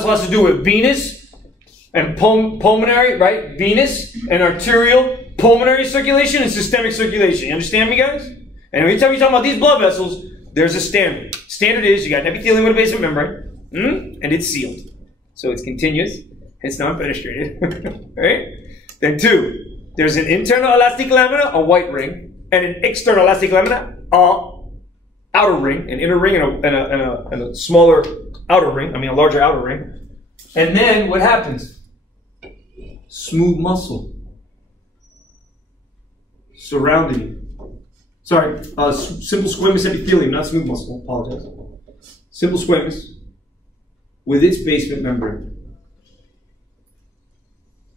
vessel has to do with venous and pulmonary, right? Venous and arterial, pulmonary circulation and systemic circulation. You understand me, guys? And anytime you talk about these blood vessels, there's a standard. Standard is you got an epithelium with a basement membrane, and it's sealed. So it's continuous. It's non-penetrated. Right? Then 2, there's an internal elastic lamina, a white ring, and an external elastic lamina, outer ring, an inner ring and a smaller outer ring, a larger outer ring. And then what happens? Smooth muscle surrounding it. Sorry, simple squamous epithelium, not smooth muscle, I apologize. Simple squamous with its basement membrane.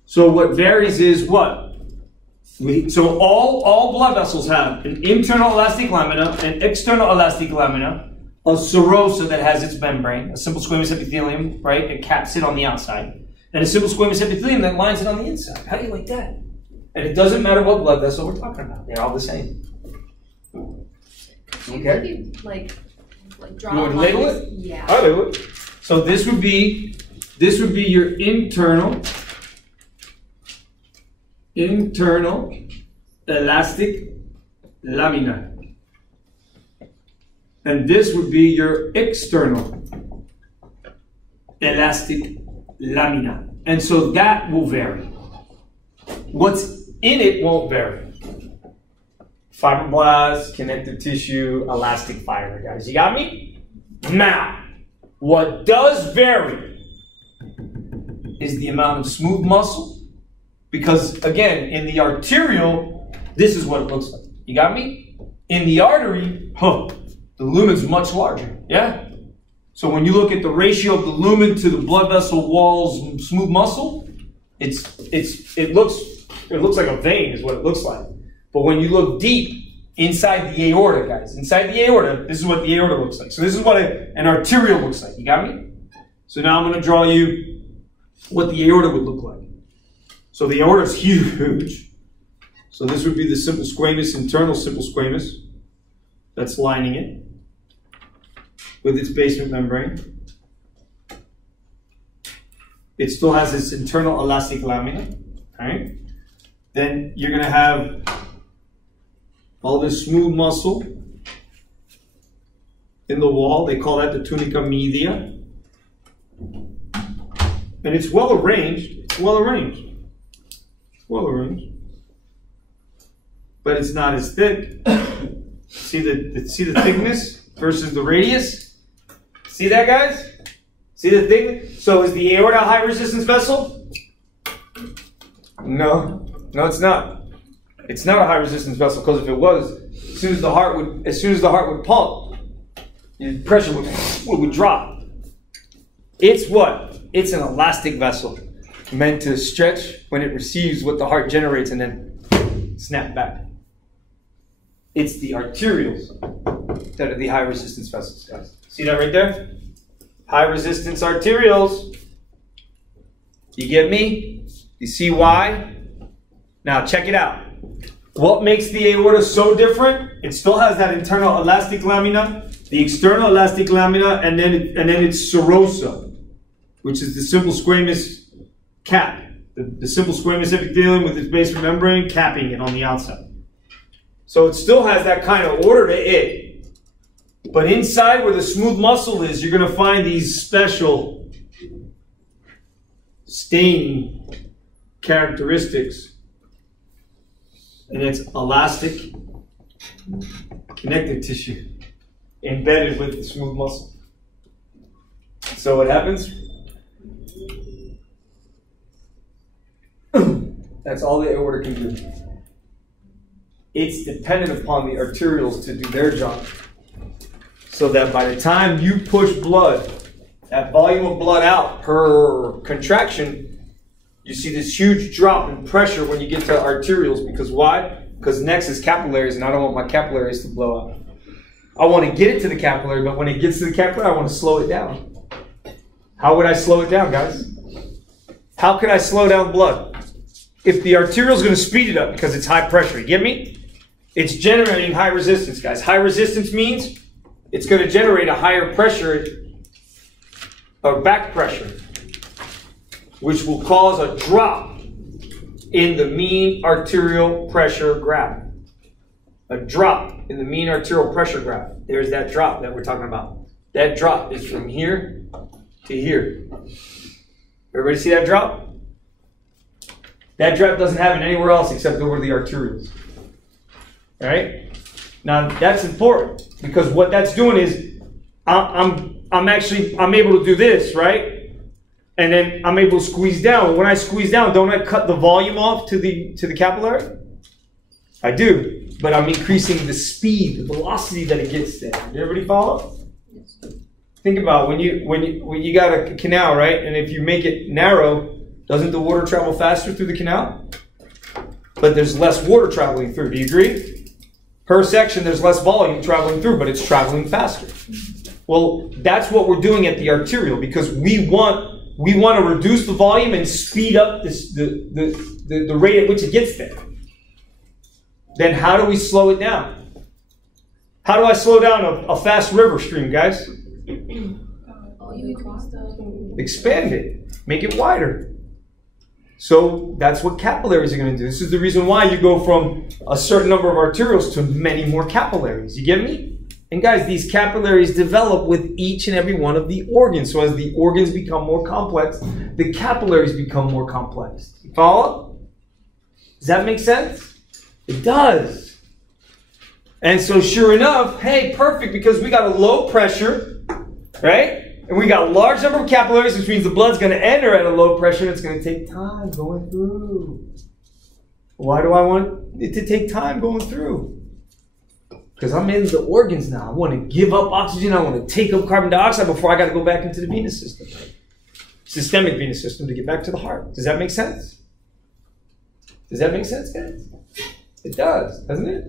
So what varies is what? So all blood vessels have an internal elastic lamina, an external elastic lamina, a serosa that has its membrane, a simple squamous epithelium, right? It caps it on the outside, and a simple squamous epithelium that lines it on the inside. How do you like that? And it doesn't matter what blood vessel we're talking about; they're all the same. Okay. Maybe, like draw. You want to label it? Yeah. I'll label it. So this would be your internal elastic lamina. And this would be your external elastic lamina. And so that will vary. What's in it won't vary. Fibroblasts, connective tissue, elastic fiber, guys. You got me? Now, what does vary is the amount of smooth muscle. Because, again, in the arterial, this is what it looks like. You got me? In the artery, the lumen's much larger. Yeah? So when you look at the ratio of the lumen to the blood vessel wall's smooth muscle, it looks like a vein is what it looks like. But when you look deep inside the aorta, guys, inside the aorta, this is what the aorta looks like. So this is what an arterial looks like. You got me? So now I'm going to draw you what the aorta would look like. So the aorta is huge. So this would be the simple squamous, internal simple squamous that's lining it with its basement membrane. It still has its internal elastic lamina. All right? Then you're going to have all this smooth muscle in the wall. They call that the tunica media. And it's well arranged. It's well arranged. Well arranged, but it's not as thick. See the thickness versus the radius? See that, guys? See the thickness? So is the aorta a high resistance vessel? No, it's not. It's not a high resistance vessel, because if it was, as soon as the heart would pump, the pressure would drop. It's what? It's an elastic vessel, meant to stretch when it receives what the heart generates and then snap back. It's the arterioles that are the high resistance vessels, guys. See that right there? High resistance arterioles. You get me? You see why? Now check it out. What makes the aorta so different? It still has that internal elastic lamina, the external elastic lamina, and then it's serosa, which is the simple squamous cap. The simple squamous epithelium with its basement membrane capping it on the outside. So it still has that kind of order to it. But inside where the smooth muscle is, you're going to find these special staining characteristics. And it's elastic connective tissue embedded with the smooth muscle. So what happens? That's all the aorta can do. It's dependent upon the arterioles to do their job. So that by the time you push blood, that volume of blood out per contraction, you see this huge drop in pressure when you get to arterioles. Because why? Because next is capillaries, and I don't want my capillaries to blow up. I want to get it to the capillary, but when it gets to the capillary, I want to slow it down. How would I slow it down, guys? How could I slow down blood? If the arterial is going to speed it up because it's high pressure, you get me? It's generating high resistance, guys. High resistance means it's going to generate a higher pressure or back pressure. which will cause a drop in the mean arterial pressure graph. A drop in the mean arterial pressure graph. There's that drop that we're talking about. That drop is from here to here. Everybody see that drop? That drop doesn't happen anywhere else except over the arterioles. All right? Now that's important because what that's doing is I'm able to do this, right? And then I'm able to squeeze down. When I squeeze down, don't I cut the volume off to the capillary? I do, but I'm increasing the speed, the velocity that it gets there. Did everybody follow? Yes. Think about when you got a canal, right? And if you make it narrow, doesn't the water travel faster through the canal? But there's less water traveling through. Do you agree? Per section, there's less volume traveling through, but it's traveling faster. Well, that's what we're doing at the arterial because we want to reduce the volume and speed up the rate at which it gets there. Then how do we slow it down? How do I slow down a fast river stream, guys? Expand it. Make it wider. So that's what capillaries are going to do. This is the reason why you go from a certain number of arterioles to many more capillaries. You get me? And guys, these capillaries develop with each and every one of the organs. So as the organs become more complex, the capillaries become more complex. You follow? Does that make sense? It does. And so sure enough, hey, perfect, because we got a low pressure, right? And we got a large number of capillaries, which means the blood's going to enter at a low pressure, and it's going to take time going through. Why do I want it to take time going through? Because I'm in the organs now. I want to give up oxygen. I want to take up carbon dioxide before I got to go back into the venous system. Systemic venous system to get back to the heart. Does that make sense? Does that make sense, guys? It does, doesn't it?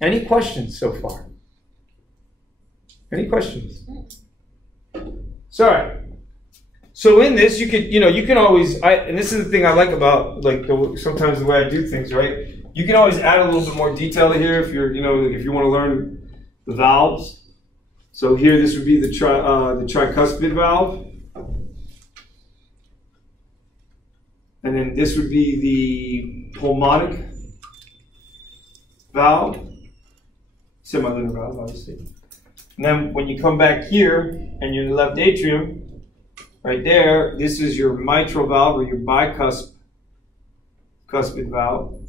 Any questions so far? Any questions? Sorry. So in this, you can always, and this is the thing I like about, sometimes the way I do things, right? You can always add a little bit more detail here if you're, if you want to learn the valves. So here, this would be the tricuspid valve. And then this would be the pulmonic valve, semilunar valve, obviously. And then when you come back here and you're in the left atrium, right there, this is your mitral valve or your bicuspid valve.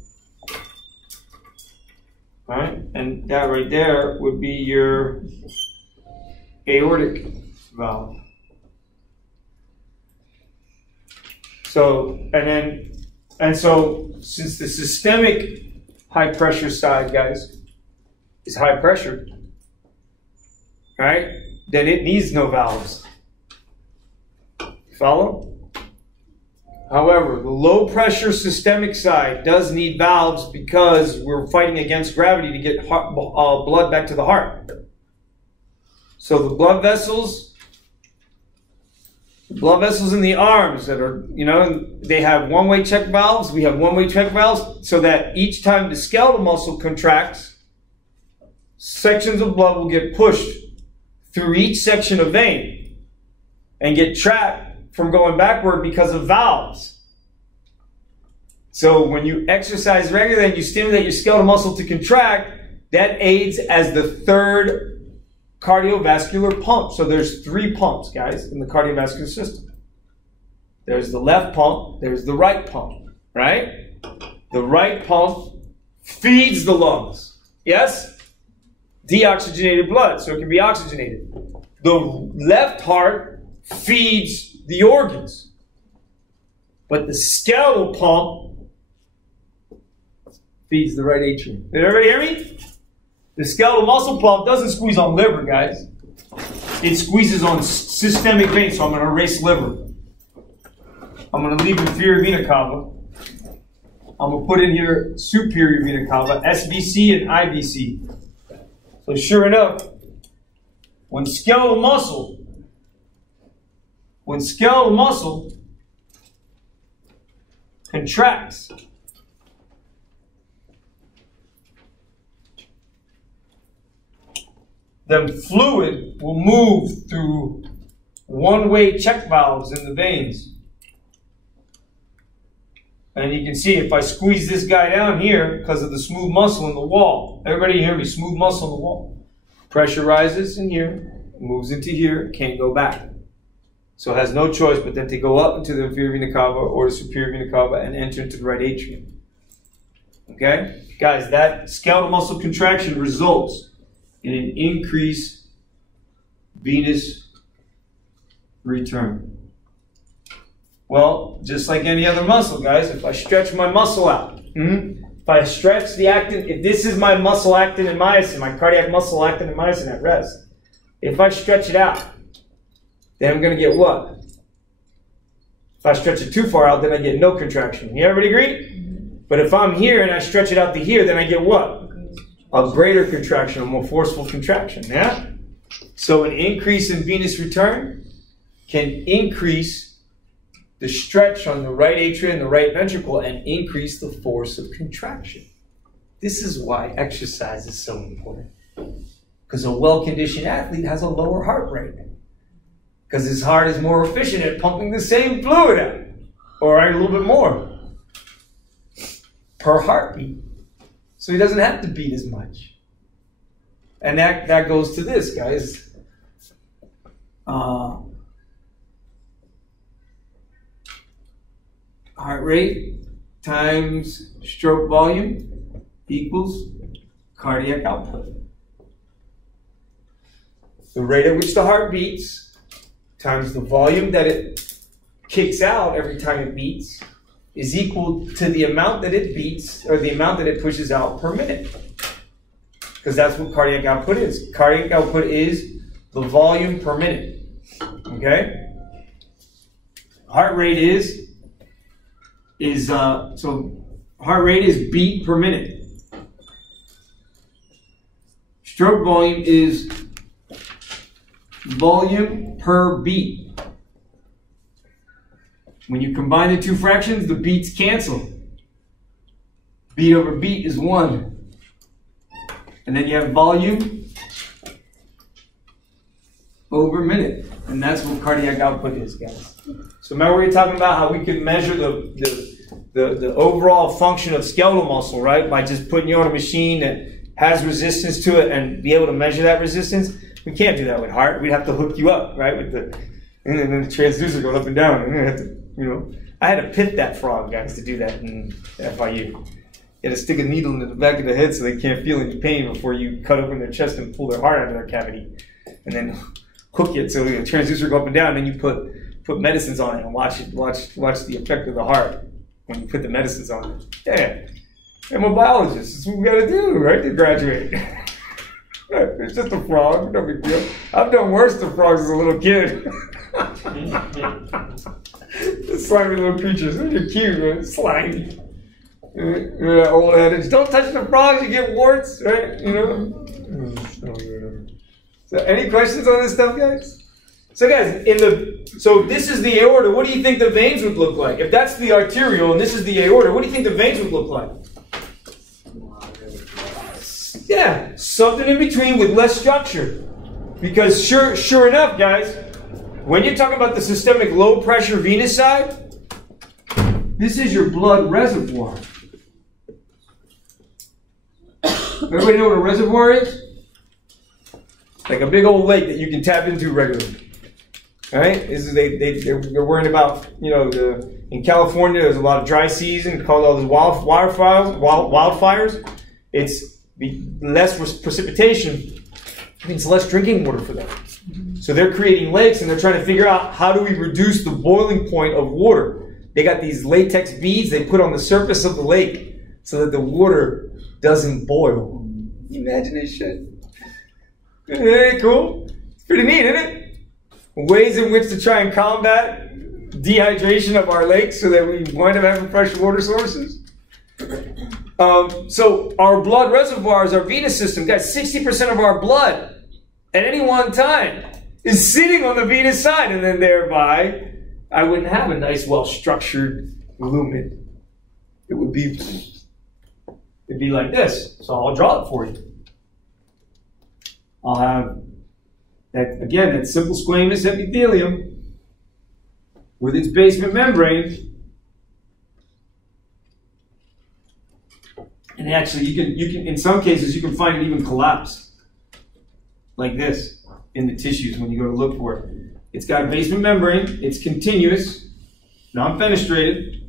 All right, and that right there would be your aortic valve. So, so since the systemic high pressure side, guys, is high pressure, right? Then it needs no valves. Follow? However, the low pressure systemic side does need valves because we're fighting against gravity to get blood back to the heart. So the blood vessels in the arms that are, they have one-way check valves. We have one-way check valves so that each time the skeletal muscle contracts, sections of blood will get pushed through each section of vein and get trapped from going backward because of valves. So when you exercise regularly and you stimulate your skeletal muscle to contract, that aids as the third cardiovascular pump. So there's 3 pumps, guys, in the cardiovascular system. There's the left pump, there's the right pump, right? The right pump feeds the lungs. Yes? Deoxygenated blood, so it can be oxygenated. The left heart feeds the organs. But the skeletal pump feeds the right atrium. Did everybody hear me? The skeletal muscle pump doesn't squeeze on liver, guys. It squeezes on systemic veins, so I'm going to erase liver. I'm going to leave inferior vena cava. I'm going to put in here superior vena cava, SVC and IVC. So sure enough, when skeletal muscle contracts, then fluid will move through one-way check valves in the veins And you can see if I squeeze this guy down here because of the smooth muscle in the wall. Everybody hear me? Smooth muscle in the wall. Pressure rises in here, moves into here, can't go back. So it has no choice but then to go up into the inferior vena cava or the superior vena cava and enter into the right atrium. Okay? Guys, that skeletal muscle contraction results in an increased venous return. Well, just like any other muscle, guys, if I stretch my muscle out, if I stretch the actin, if this is my muscle actin and myosin, my cardiac muscle actin and myosin at rest, if I stretch it out, then I'm going to get what? If I stretch it too far out, then I get no contraction. You everybody agree? But if I'm here and I stretch it out to here, then I get what? A greater contraction, a more forceful contraction. Yeah? So an increase in venous return can increase the stretch on the right atrium, the right ventricle, and increase the force of contraction. This is why exercise is so important. Because a well-conditioned athlete has a lower heart rate. Because his heart is more efficient at pumping the same fluid out. Or a little bit more per heartbeat. So he doesn't have to beat as much. And that goes to this, guys. Heart rate times stroke volume equals cardiac output. The rate at which the heart beats times the volume that it kicks out every time it beats is equal to the amount that it beats, or the amount that it pushes out per minute. Because that's what cardiac output is. Cardiac output is the volume per minute. Okay? Heart rate is heart rate is beat per minute. Stroke volume is volume per beat. When you combine the two fractions, the beats cancel. Beat over beat is 1. And then you have volume over minute. And that's what cardiac output is, guys. So remember we were talking about how we could measure the overall function of skeletal muscle, right? By just putting you on a machine that has resistance to it and be able to measure that resistance. We can't do that with heart. We'd have to hook you up, right? And then the transducer goes up and down. And then have to, I had to pit that frog, guys, to do that in FIU. You had to stick a needle into the back of the head so they can't feel any pain before you cut open their chest and pull their heart out of their cavity. And then hook it so the transducer go up and down, and then you put medicines on it and watch the effect of the heart when you put the medicines on it. Yeah, I'm a biologist. That's what we got to do, right, to graduate. It's just a frog, no big deal. I've done worse to frogs as a little kid. The slimy little creatures, they're cute, man. Slimy. Old adage, don't touch the frogs, you get warts, right? So any questions on this stuff, guys? So guys, so this is the aorta. What do you think the veins would look like? If that's the arteriole and this is the aorta, what do you think the veins would look like? Yeah, something in between with less structure. Because sure enough, guys, when you're talking about the systemic low pressure venous side, this is your blood reservoir. Everybody know what a reservoir is? Like a big old lake that you can tap into regularly. All right? They're worrying about, in California, there's a lot of dry season, called all those wildfires. It's less precipitation means less drinking water for them. So they're creating lakes, and they're trying to figure out how do we reduce the boiling point of water. They got these latex beads they put on the surface of the lake so that the water doesn't boil. Can you imagine this shit? Isn't that cool? It's pretty neat, isn't it? Ways in which to try and combat dehydration of our lakes so that we wind up having fresh water sources. So our blood reservoirs, our venous system, guys, 60% of our blood at any one time is sitting on the venous side, and then thereby I wouldn't have a nice, well-structured lumen. It'd be like this. So I'll draw it for you. I'll have that simple squamous epithelium with its basement membrane. And actually, you can in some cases you can find it even collapsed like this in the tissues when you go to look for it. It's got a basement membrane. It's continuous, non-fenestrated.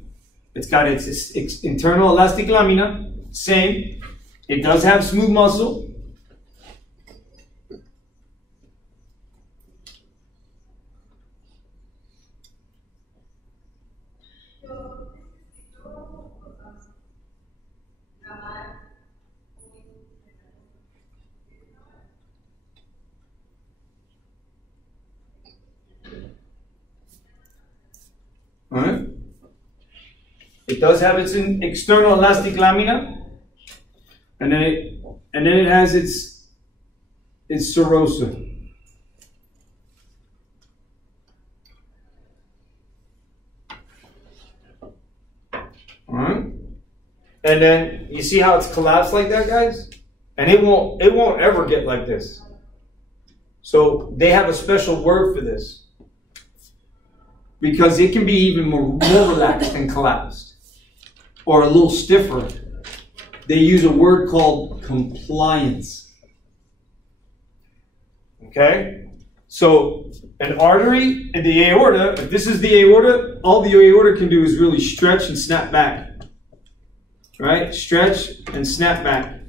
It's got its internal elastic lamina. Same. It does have smooth muscle. All right. It does have its external elastic lamina, and then it has its serosa. All right. And then you see how it's collapsed like that, guys? And it won't ever get like this. So they have a special word for this, because it can be even more relaxed and collapsed, or a little stiffer. They use a word called compliance. Okay? So an artery in the aorta, if this is the aorta, all the aorta can do is really stretch and snap back. Right? Stretch and snap back.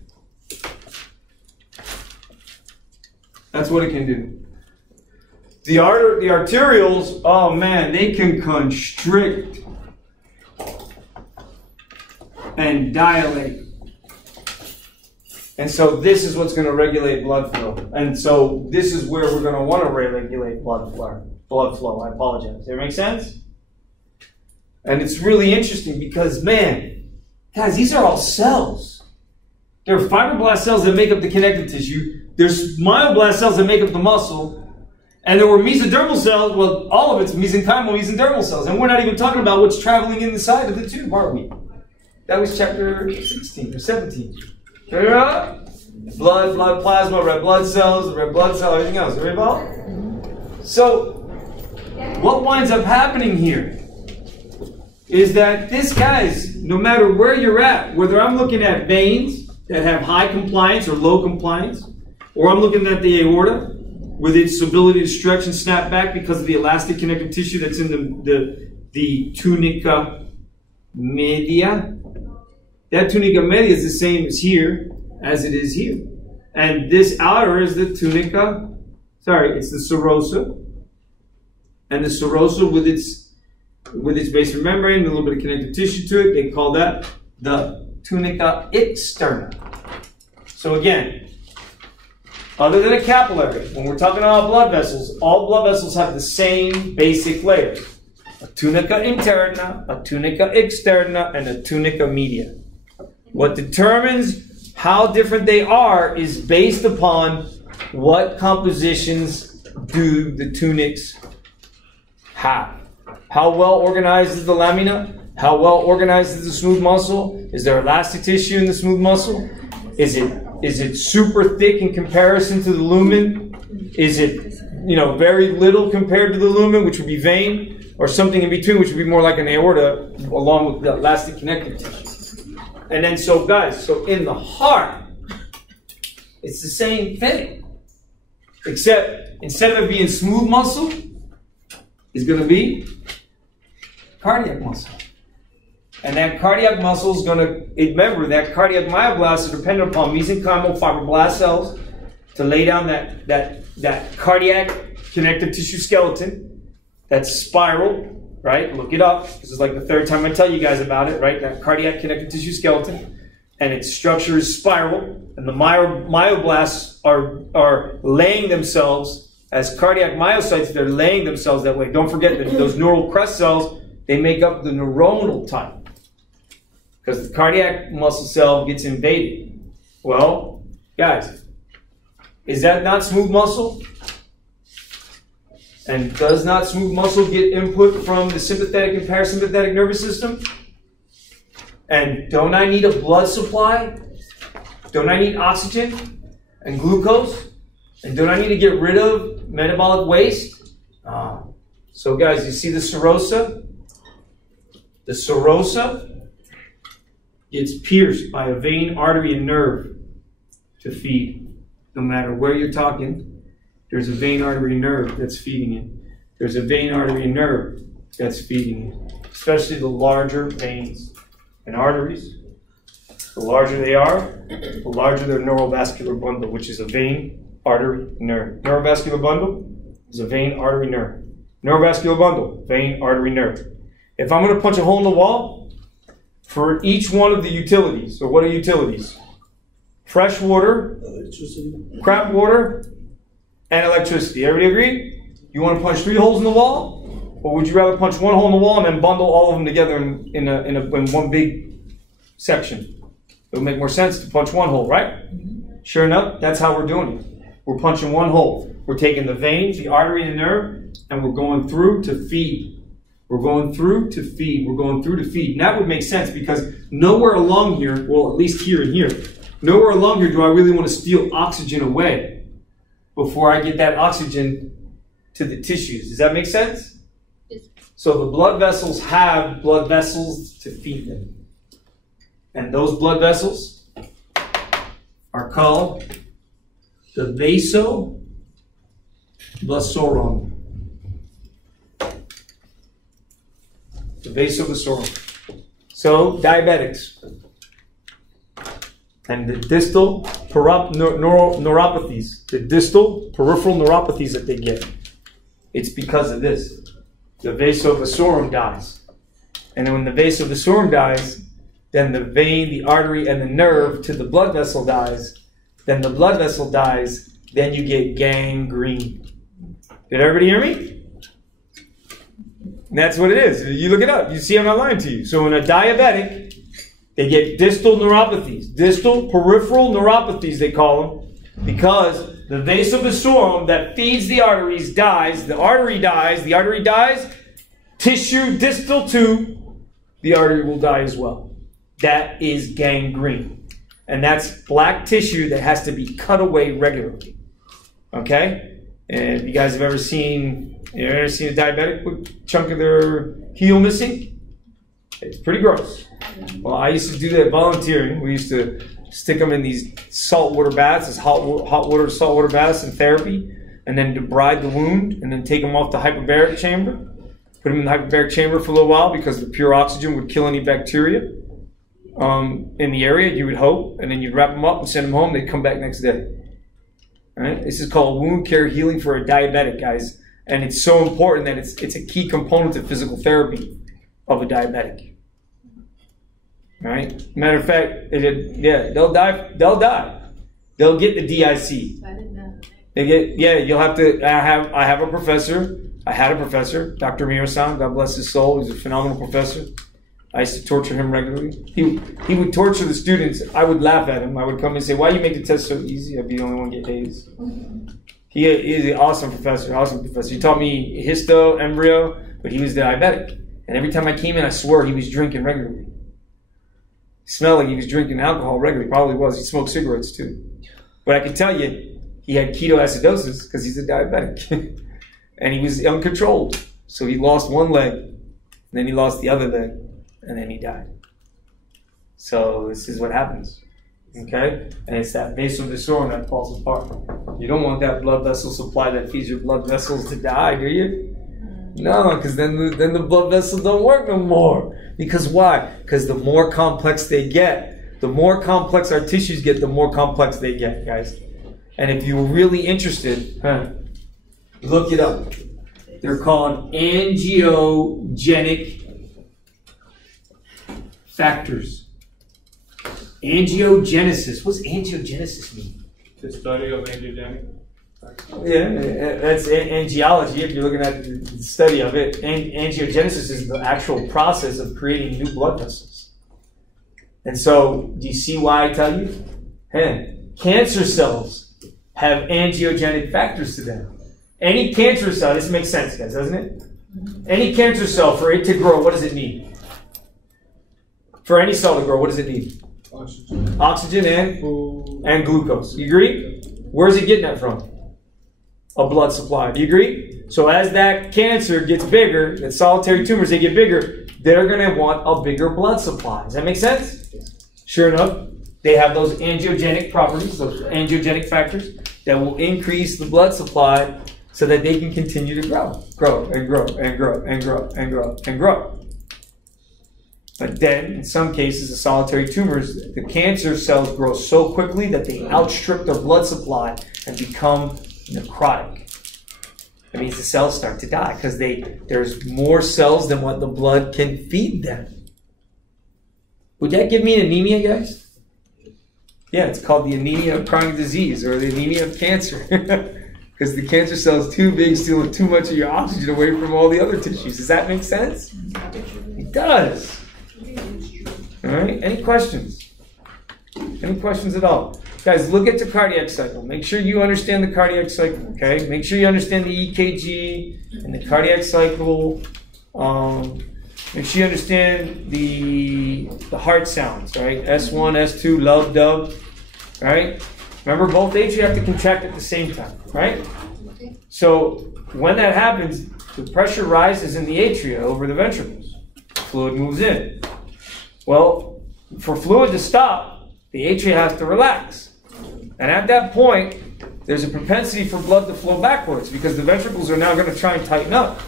That's what it can do. The arterioles, oh man, they can constrict and dilate. And so this is what's going to regulate blood flow. And so this is where we're going to want to regulate blood flow. I apologize. Does that make sense? And it's really interesting because, man, guys, these are all cells. There are fibroblast cells that make up the connective tissue. There's myoblast cells that make up the muscle. And there were mesodermal cells. Well, all of it's mesenchymal mesodermal cells. And we're not even talking about what's traveling inside of the tube, are we? That was chapter 16 or 17. Blood plasma, red blood cells, everything else. Everybody follow? So, what winds up happening here is that this, guys, no matter where you're at, whether I'm looking at veins that have high compliance or low compliance, or I'm looking at the aorta with its ability to stretch and snap back because of the elastic connective tissue that's in the tunica media. That tunica media is the same as here as it is here. And this outer is the tunica, it's the serosa. And the serosa with its basement membrane, a little bit of connective tissue to it, they call that the tunica externa. So again, other than a capillary, when we're talking about blood vessels, all blood vessels have the same basic layers. A tunica interna, a tunica externa, and a tunica media. What determines how different they are is based upon what compositions do the tunics have. How well organized is the lamina? How well organized is the smooth muscle? Is there elastic tissue in the smooth muscle? Is it super thick in comparison to the lumen? Is it, very little compared to the lumen, which would be vein, or something in between, which would be more like an aorta, along with the elastic connective tissue? And then, so in the heart, it's the same thing, except instead of it being smooth muscle, it's going to be cardiac muscle. And that cardiac muscle is going to, remember, that cardiac myoblasts are dependent upon mesenchymal fibroblast cells to lay down that cardiac connective tissue skeleton that's spiral, right? Look it up. This is like the third time I tell you guys about it, right? That cardiac connective tissue skeleton. And its structure is spiral. And the myoblasts are laying themselves as cardiac myocytes. They're laying themselves that way. Don't forget that those neural crest cells, they make up the neuronal type. Because the cardiac muscle cell gets invaded. Well, guys, is that not smooth muscle? And does not smooth muscle get input from the sympathetic and parasympathetic nervous system? And don't I need a blood supply? Don't I need oxygen and glucose? And don't I need to get rid of metabolic waste? So guys, you see the serosa? The serosa gets pierced by a vein, artery, and nerve to feed. No matter where you're talking, there's a vein, artery, and nerve that's feeding it. There's a vein, artery, and nerve that's feeding it. Especially the larger veins and arteries. The larger they are, the larger their neurovascular bundle, which is a vein, artery, nerve. Neurovascular bundle is a vein, artery, nerve. Neurovascular bundle, vein, artery, nerve. If I'm going to punch a hole in the wall, for each one of the utilities, so what are utilities? Fresh water, crap water, and electricity. Everybody agree? You want to punch 3 holes in the wall? Or would you rather punch 1 hole in the wall and then bundle all of them together in one big section? It would make more sense to punch 1 hole, right? Sure enough, that's how we're doing it. We're punching 1 hole. We're taking the veins, the artery, and the nerve, and we're going through to feed. We're going through to feed. We're going through to feed. And that would make sense because nowhere along here, well, at least here and here, nowhere along here do I really want to steal oxygen away before I get that oxygen to the tissues. Does that make sense? Yes. So the blood vessels have blood vessels to feed them. And those blood vessels are called the vasovasorum. The vasovasorum. So, diabetics. And the distal neuropathies, the distal peripheral neuropathies that they get, it's because of this. The vasovasorum dies. And then when the vasovasorum dies, then the vein, the artery, and the nerve to the blood vessel dies. Then the blood vessel dies. Then you get gangrene. Did everybody hear me? And that's what it is. You look it up. You see I'm not lying to you. So in a diabetic, they get distal neuropathies. Distal peripheral neuropathies, they call them. Because the vasovasorum that feeds the arteries dies. The artery dies. The artery dies. Tissue distal to the artery will die as well. That is gangrene. And that's black tissue that has to be cut away regularly. Okay? And if you guys have ever seen a diabetic with a chunk of their heel missing? It's pretty gross. Well, I used to do that volunteering. We used to stick them in these saltwater baths, these hot water, saltwater baths in therapy, and then debride the wound, and then take them off the hyperbaric chamber. Put them in the hyperbaric chamber for a little while because the pure oxygen would kill any bacteria in the area, you would hope, and then you'd wrap them up and send them home. They'd come back next day. All right? This is called wound care healing for a diabetic, guys, and it's so important that it's a key component of physical therapy of a diabetic. All right? Matter of fact, they'll die. They'll die. They'll get the DIC. I didn't know. They get You'll have to. I have a professor. I had a professor, Dr. Mirasan. God bless his soul. He's a phenomenal professor. I used to torture him regularly. He would torture the students. I would laugh at him. I would come and say, "Why you make the test so easy? I'd be the only one to get A's." He is an awesome professor. Awesome professor. He taught me histo, embryo, but he was diabetic. And every time I came in, I swear he was drinking regularly. He smelled like he was drinking alcohol regularly. Probably was. He smoked cigarettes too. But I can tell you, he had ketoacidosis because he's a diabetic. And he was uncontrolled. So he lost one leg, and then he lost the other leg, and then he died. So this is what happens. Okay? And it's that vasovasorum that falls apart. You don't want that blood vessel supply that feeds your blood vessels to die, do you? No, because then the blood vessels don't work no more. Because why? Because the more complex they get, the more complex our tissues get, the more complex they get, guys. And if you're really interested, look it up. They're called angiogenic factors. Angiogenesis. What's angiogenesis mean? The study of angiogenic. Yeah, that's angiology. If you're looking at the study of it, angiogenesis is the actual process of creating new blood vessels. And so, do you see why I tell you? Cancer cells have angiogenic factors to them. Any cancer cell, this makes sense, guys, doesn't it? Any cancer cell, for it to grow, what does it need? For any cell to grow, what does it need? Oxygen. Oxygen and glucose. You agree? Where's it getting that from? A blood supply. Do you agree? So as that cancer gets bigger, that solitary tumors, they get bigger, they're going to want a bigger blood supply. Does that make sense? Sure enough, they have those angiogenic properties, those angiogenic factors that will increase the blood supply so that they can continue to grow and grow and grow and grow and grow and grow. But then, in some cases, the solitary tumors, the cancer cells grow so quickly that they outstrip their blood supply and become necrotic. That means the cells start to die because there's more cells than what the blood can feed them. Would that give me an anemia, guys? Yeah, it's called the anemia of chronic disease or the anemia of cancer. Because the cancer cell is too big, stealing too much of your oxygen away from all the other tissues. Does that make sense? It does. All right, any questions? Any questions at all? Guys, look at the cardiac cycle. Make sure you understand the cardiac cycle, okay? Make sure you understand the EKG and the cardiac cycle. Make sure you understand the heart sounds, right? S1, S2, lub, dub, right? Remember, both atria have to contract at the same time, right? So when that happens, the pressure rises in the atria over the ventricles. Fluid moves in. Well, for fluid to stop, the atria has to relax. And at that point, there's a propensity for blood to flow backwards because the ventricles are now going to try and tighten up.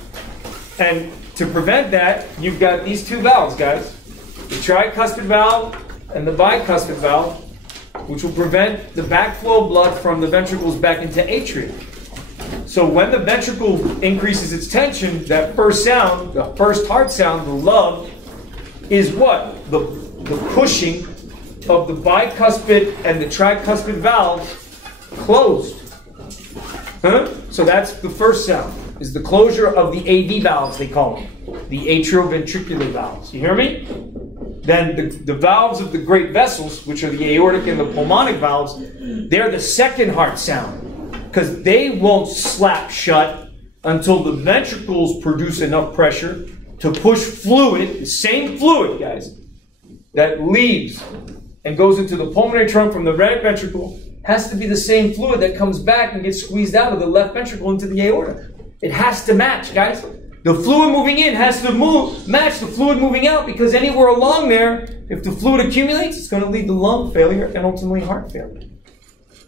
And to prevent that, you've got these two valves, guys. The tricuspid valve and the bicuspid valve, which will prevent the backflow of blood from the ventricles back into atria. So when the ventricle increases its tension, that first sound, the first heart sound, the lub, is what? The pushing of the bicuspid and the tricuspid valves closed. So that's the first sound, is the closure of the AV valves, they call them. The atrioventricular valves. You hear me? Then the valves of the great vessels, which are the aortic and the pulmonic valves, they're the second heart sound. Because they won't slap shut until the ventricles produce enough pressure to push fluid, the same fluid, guys, that leaves and goes into the pulmonary trunk from the right ventricle, has to be the same fluid that comes back and gets squeezed out of the left ventricle into the aorta. It has to match, guys. The fluid moving in has to match the fluid moving out, because anywhere along there, if the fluid accumulates, it's going to lead to lung failure and ultimately heart failure.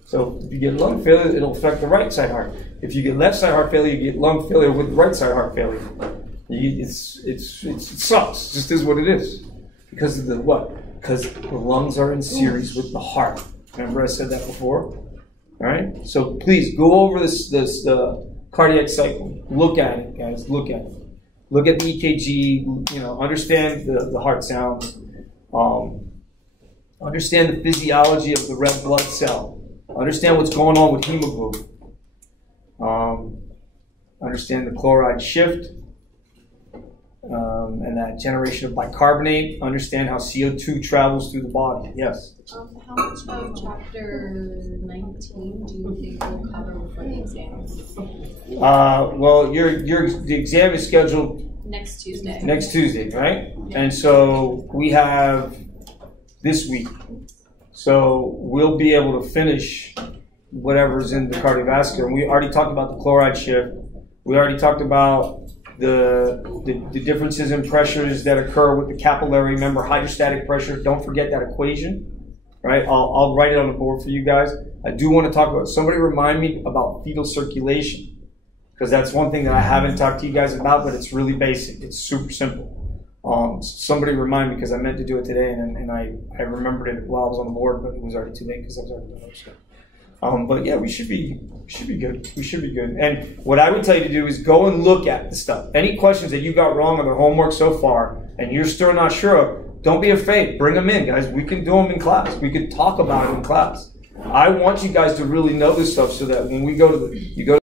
So if you get lung failure, it'll affect the right side heart. If you get left side heart failure, you get lung failure with the right side heart failure. It sucks. It just is what it is. Because of the what? Because the lungs are in series with the heart. Remember I said that before? All right? So please go over this cardiac cycle. Look at it, guys. Look at it. Look at the EKG. Understand the heart sounds. Understand the physiology of the red blood cell. Understand what's going on with hemoglobin. Understand the chloride shift and that generation of bicarbonate. Understand how CO2 travels through the body. Yes? How much of chapter 19 do you think will cover for the exams? Well, the exam is scheduled Next Tuesday. Next Tuesday, right? Yeah. And so we have this week. So we'll be able to finish whatever's in the cardiovascular. And we already talked about the chloride shift. We already talked about the differences in pressures that occur with the capillary. Remember, hydrostatic pressure. Don't forget that equation, right? I'll write it on the board for you guys. I do want to talk about, somebody remind me about fetal circulation, because that's one thing that I haven't talked to you guys about, but it's really basic. It's super simple. Somebody remind me, because I meant to do it today, and I remembered it while I was on the board, but it was already too late because I was already done other stuff. But yeah, we should be good. We should be good. And what I would tell you to do is go and look at the stuff. Any questions that you got wrong on the homework so far, and you're still not sure of, don't be afraid. Bring them in, guys. We can do them in class. We could talk about it in class. I want you guys to really know this stuff so that when we go to